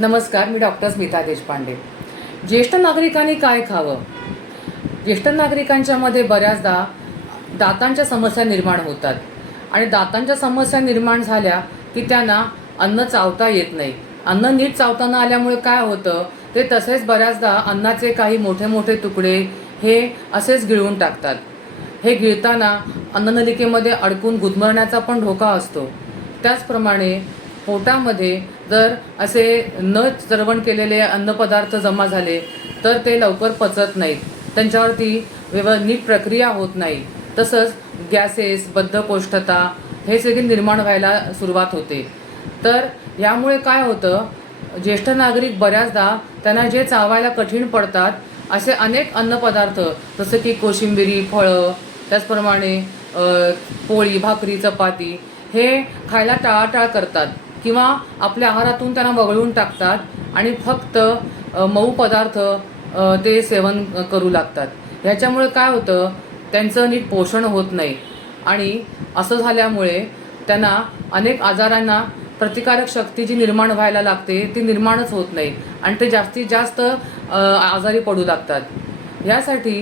नमस्कार मी डॉक्टर स्मिता देशपांडे. ज्येष्ठ नागरिकांनी काय खावं? ज्येष्ठ नागरिकांच्या मध्ये बऱ्याचदा दातांच्या समस्या निर्माण होतात आणि दातांच्या समस्या निर्माण झाल्या की त्यांना अन्न चावता येत नाही. अन्न नीट चावताना आल्यामुळे काय होतं? ते तसेच बऱ्याचदा अन्नाचे काही मोठे मोठे तुकडे हे असेच गिळून टाकतात. हे गिळताना अन्ननलिकेमध्ये अडकून गुदमरण्याचा पण धोका असतो. त्याचप्रमाणे पोटामध्ये जर असे न चरवण केलेले अन्नपदार्थ जमा झाले तर ते लवकर पचत नाहीत. त्यांच्यावरती व्यव नीट प्रक्रिया होत नाही. तसंच गॅसेस बद्धकोष्ठता हे सगळे निर्माण व्हायला सुरुवात होते. तर यामुळे काय होतं? ज्येष्ठ नागरिक बऱ्याचदा त्यांना जे चावायला कठीण पडतात असे अनेक अन्नपदार्थ जसं की कोशिंबिरी फळं त्याचप्रमाणे पोळी भाकरी चपाती हे खायला टाळाटाळ करतात. किंवा आपल्या आहारातून त्यांना वगळून टाकतात आणि फक्त मऊ पदार्थ ते सेवन करू लागतात. ह्याच्यामुळे काय होतं त्यांचं नीट पोषण होत नाही. आणि असं झाल्यामुळे त्यांना अनेक आजारांना प्रतिकारक शक्ती जी निर्माण व्हायला लागते ती निर्माणच होत नाही. आणि ते जास्तीत जास्त आजारी पडू लागतात. यासाठी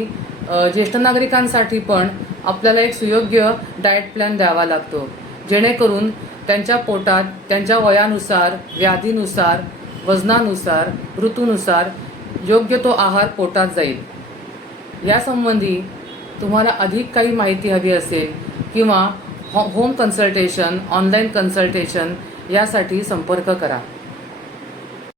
ज्येष्ठ नागरिकांसाठी पण आपल्याला एक सुयोग्य डाएट प्लॅन द्यावा लागतो. जेणेकरून त्यांच्या पोटात त्यांच्या वयानुसार व्याधीनुसार वजनानुसार ऋतूनुसार योग्य तो आहार पोटात जाईल. यासंबंधी तुम्हाला अधिक काही माहिती हवी असेल किंवा हो होम कन्सल्टेशन ऑनलाईन कन्सल्टेशन यासाठी संपर्क करा.